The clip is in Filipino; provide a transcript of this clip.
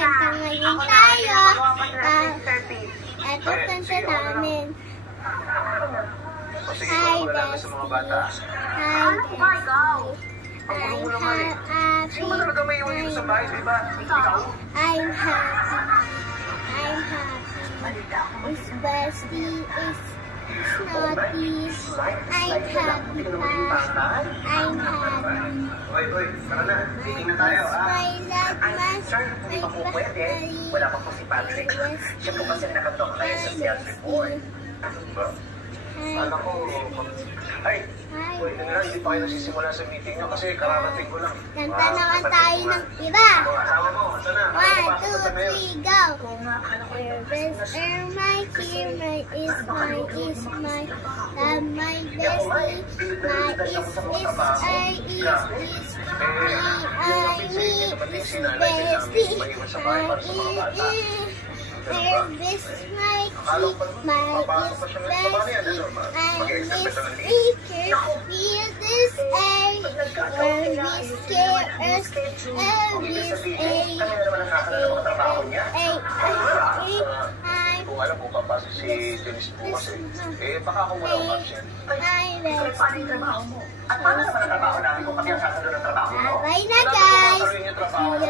Kanta ngayon tayo. Ito kanta namin. Hi, Bestie. Hi, Bestie. I'm happy. I'm happy. This Bestie is naughty. I'm happy. I'm happy. Wala pa po si Patrick. Siya po kasi nakatok tayo sa sales report. Alam ko, ay, pwede na lang, hindi pa kayo nasisimula sa meeting nyo kasi kararating ko lang. Kanta naman tayo ng iba. Asawa mo, asa na? 1, 2, 3, go! Your best are my dear, my is my, love my bestie, my Her best my keep, my is bestie, I miss teacher, feel this air, when we scare us, kung alam ko papasok si Denise po kasi, baka ako wala akong option. Ikaw, paano yung trabaho mo? At paano naman ang trabaho namin kung kami ang sasagot ng trabaho mo? Bye na guys! See you tomorrow!